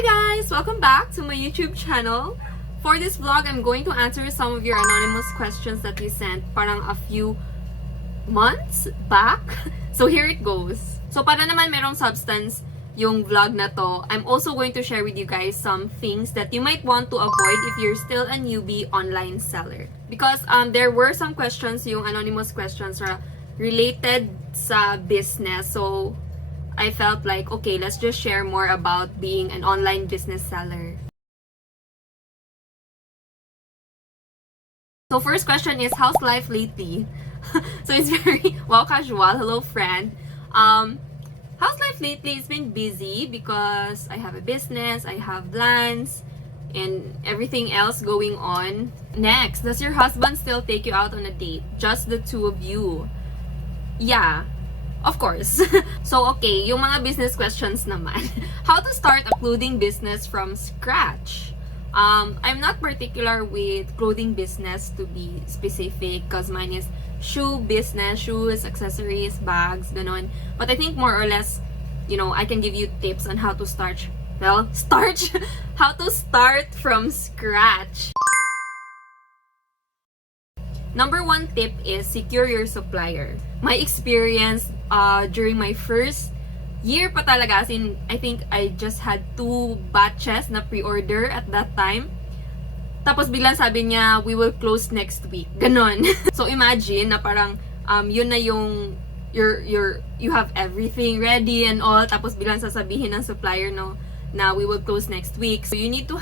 Hi guys! Welcome back to my YouTube channel. For this vlog, I'm going to answer some of your anonymous questions that you sent parang a few months back. So here it goes. So para naman merong substance yung vlog na to, I'm also going to share with you guys some things that you might want to avoid if you're still a newbie online seller. Because there were some questions, yung anonymous questions related sa business. So I felt like, okay, let's just share more about being an online business seller. So first question is, how's life lately? So it's very, wow, casual. Hello, friend. How's life lately? It's been busy because I have a business, I have plans, and everything else going on. Next, does your husband still take you out on a date? Just the two of you? Yeah. Of course. So, okay, yung mga business questions naman. How to start a clothing business from scratch? I'm not particular with clothing business to be specific because mine is shoe business, shoes, accessories, bags, ganon. But I think more or less, you know, I can give you tips on how to start, how to start from scratch. Number one tip is secure your supplier. My experience during my first year pa talaga, as in, I think I just had 2 batches na pre-order at that time. Tapos biglang sabi niya, we will close next week. Ganon. So imagine na parang yun na yung you have everything ready and all, tapos biglang sasabihin ng supplier no na we will close next week. So you need to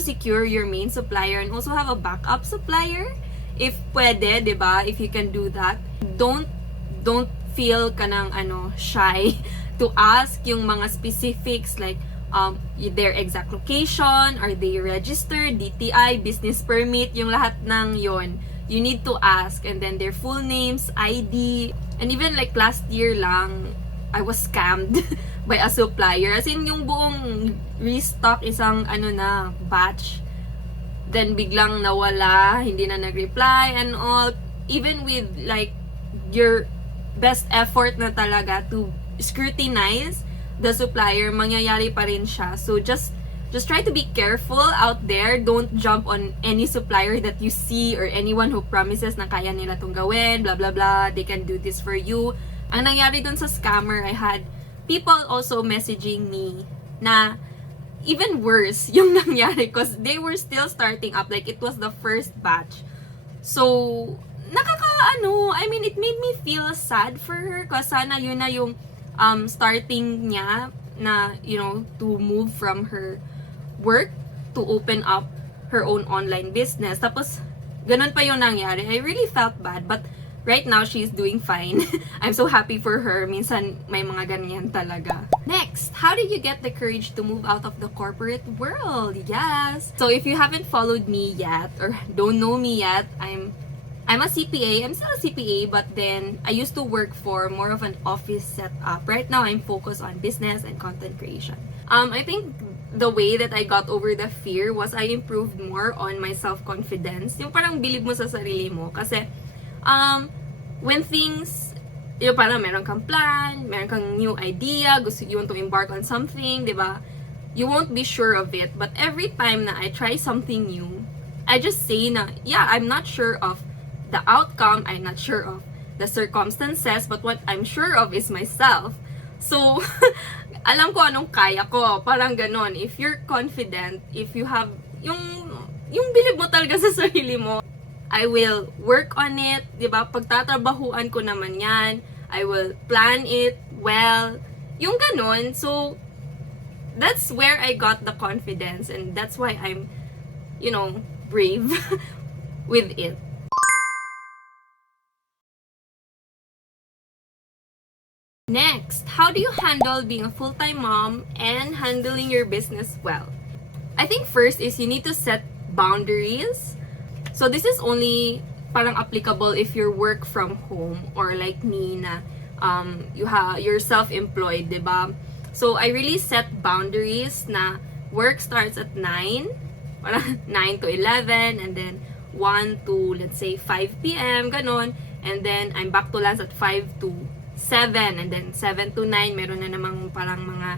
secure your main supplier and also have a backup supplier if pwede, 'di ba? If you can do that. Don't feel kanang shy to ask yung mga specifics like their exact location, are they registered, DTI, business permit, yung lahat ng yon. You need to ask, and then their full names, ID, and even like last year lang I was scammed by a supplier. As in, yung buong restock isang batch. Then biglang nawala, hindi na nag-reply and all. Even with like your best effort na talaga to scrutinize the supplier, mangyayari pa rin siya. So just try to be careful out there. Don't jump on any supplier that you see or anyone who promises na kaya nila tong gawin, blah blah blah, they can do this for you. Ang nangyari dun sa scammer, I had people also messaging me na even worse yung nangyari because they were still starting up, like it was the first batch. So I mean, it made me feel sad for her kasi sana yun na yung starting niya na, you know, to move from her work to open up her own online business. Tapos ganun pa yung nangyari. I really felt bad, but right now she's doing fine. I'm so happy for her. Minsan may mga ganyan talaga. Next, how did you get the courage to move out of the corporate world? Yes. So if you haven't followed me yet or don't know me yet, I'm a CPA. I'm still a CPA, but then I used to work for more of an office setup. Right now, I'm focused on business and content creation. I think the way that I got over the fear was I improved more on my self-confidence. Yung parang believe mo sa sarili mo. Kasi, when things, yung parang meron kang plan, meron kang new idea, you want to embark on something, di ba? You won't be sure of it. But every time na I try something new, I just say na, yeah, I'm not sure of the outcome, I'm not sure of the circumstances, but what I'm sure of is myself. So, alam ko anong kaya ko. Parang ganon. If you're confident, if you have yung believe mo talaga sa sarili mo, I will work on it, di ba? Pagtatrabahuan ko naman yan. I will plan it well. Yung ganon. So, that's where I got the confidence and that's why I'm, you know, brave with it. Next, how do you handle being a full-time mom and handling your business well? I think first is you need to set boundaries. So this is only parang applicable if you work from home or like me na you're self-employed, diba? So I really set boundaries na work starts at 9, parang 9 to 11, and then 1 to let's say 5 p.m. ganon, and then I'm back to lunch at 5 to 7, and then 7 to 9 meron na namang parang mga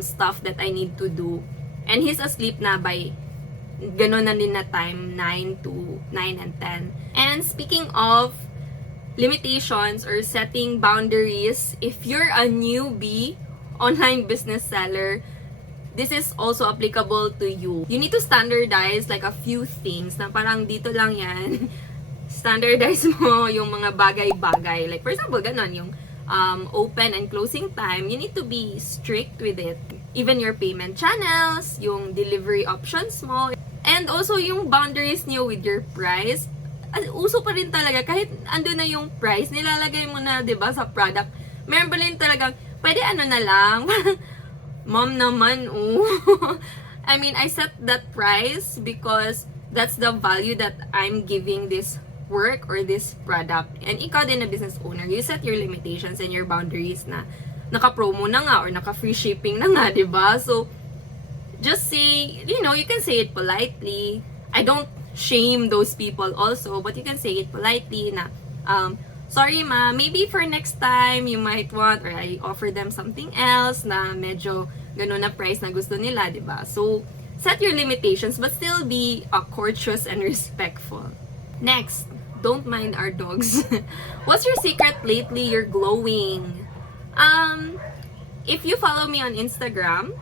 stuff that I need to do. And he's asleep na by ganon na din na time, 9 and 10. And speaking of limitations or setting boundaries, if you're a newbie online business seller, this is also applicable to you. You need to standardize like a few things na parang dito lang yan. Standardize mo yung mga bagay-bagay. Like for example, ganon, yung open and closing time, you need to be strict with it. Even your payment channels, yung delivery options mo, and also yung boundaries niyo with your price. Uso pa rin talaga, kahit ando na yung price, nilalagay mo na, 'di ba, sa product. Meron pa rin talagang, pwede ano na lang, mom naman, I mean, I set that price because that's the value that I'm giving this work or this product. And ikaw din na business owner, you set your limitations and your boundaries na naka-promo na nga or naka-free shipping na nga, 'di ba? So just say, you know, you can say it politely. I don't shame those people also, but you can say it politely na sorry ma, maybe for next time you might want, or I offer them something else na medyo ganun na price na gusto nila, 'di ba? So set your limitations but still be courteous and respectful. Next, don't mind our dogs. What's your secret lately? You're glowing. If you follow me on Instagram,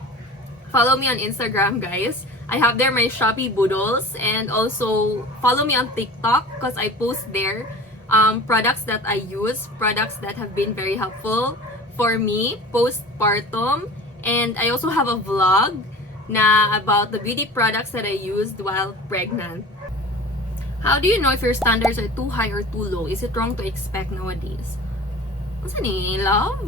guys. I have there my Shopee Boodles, and also follow me on TikTok because I post there products that I use, products that have been very helpful for me postpartum, and I also have a vlog na about the beauty products that I used while pregnant. How do you know if your standards are too high or too low? Is it wrong to expect nowadays? What's ni? Love?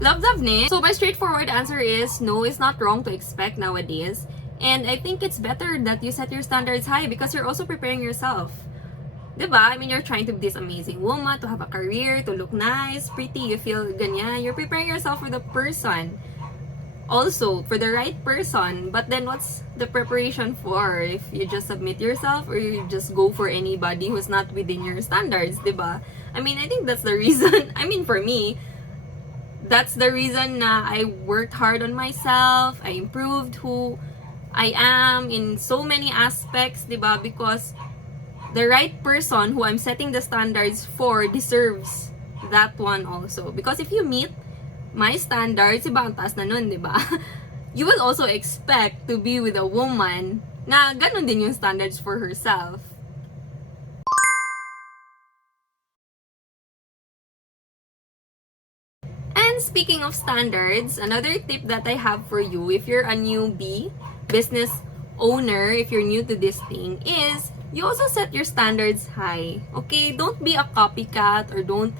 love ni? So my straightforward answer is no, it's not wrong to expect nowadays. And I think it's better that you set your standards high because you're also preparing yourself. Diba? I mean, you're trying to be this amazing woman, to have a career, to look nice, pretty, you feel ganyan. You're preparing yourself for the person. Also, for the right person. But then what's the preparation for if you just submit yourself or you just go for anybody who's not within your standards, diba? I mean, I think that's the reason. I mean, for me, that's the reason na I worked hard on myself. I improved who I am in so many aspects, diba? Because the right person who I'm setting the standards for deserves that one also. Because if you meet my standards, iba ang taas na nun, diba? You will also expect to be with a woman na ganun din yung standards for herself. And speaking of standards, another tip that I have for you, if you're a newbie business owner, if you're new to this thing, is you also set your standards high. Okay? Don't be a copycat or don't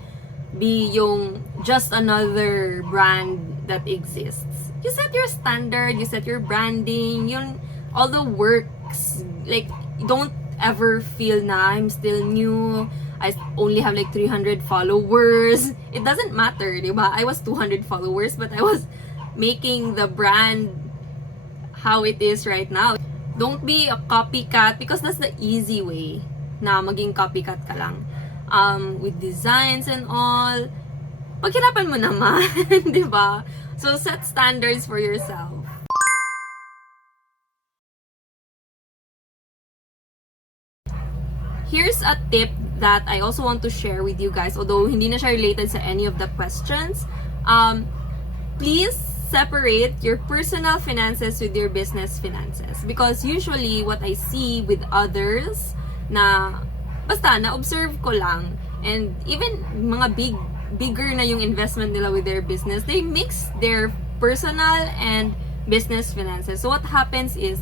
be yung just another brand that exists. You set your standard, you set your branding, yun, all the works. Like, don't ever feel na I'm still new, I only have like 300 followers. It doesn't matter, diba? I was 200 followers, but I was making the brand how it is right now. Don't be a copycat because that's the easy way na maging copycat ka lang. With designs and all, paghirapan mo naman, di ba? So, set standards for yourself. Here's a tip that I also want to share with you guys, although hindi na siya related sa any of the questions. Please separate your personal finances with your business finances. Because usually, what I see with others na basta, na-observe ko lang. And even mga bigger na yung investment nila with their business, they mix their personal and business finances. So what happens is,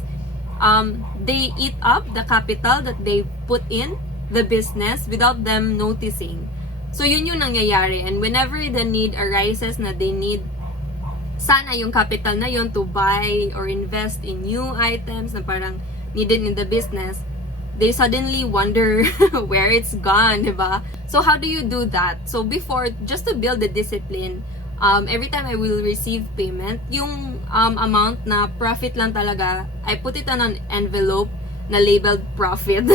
they eat up the capital that they put in the business without them noticing. So yun yung nangyayari. And whenever the need arises na they need sana yung capital na yun to buy or invest in new items na parang needed in the business, they suddenly wonder where it's gone, diba? So how do you do that? So before, just to build the discipline, every time I will receive payment, yung amount na profit lang talaga, I put it on an envelope na labeled profit.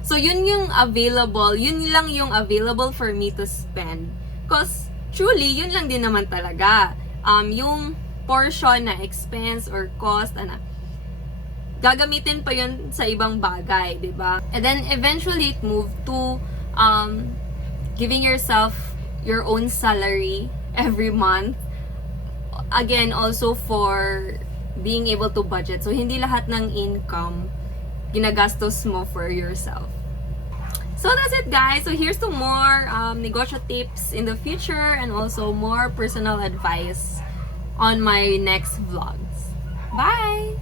So yun yung available, yun lang yung available for me to spend. Because truly, yun lang din naman talaga. Yung portion na expense or cost, gagamitin pa yun sa ibang bagay, di ba? And then, eventually, it moved to giving yourself your own salary every month. Again, also for being able to budget. So, hindi lahat ng income ginagastos mo for yourself. So, that's it, guys. So, here's to more negosyo tips in the future and also more personal advice on my next vlogs. Bye!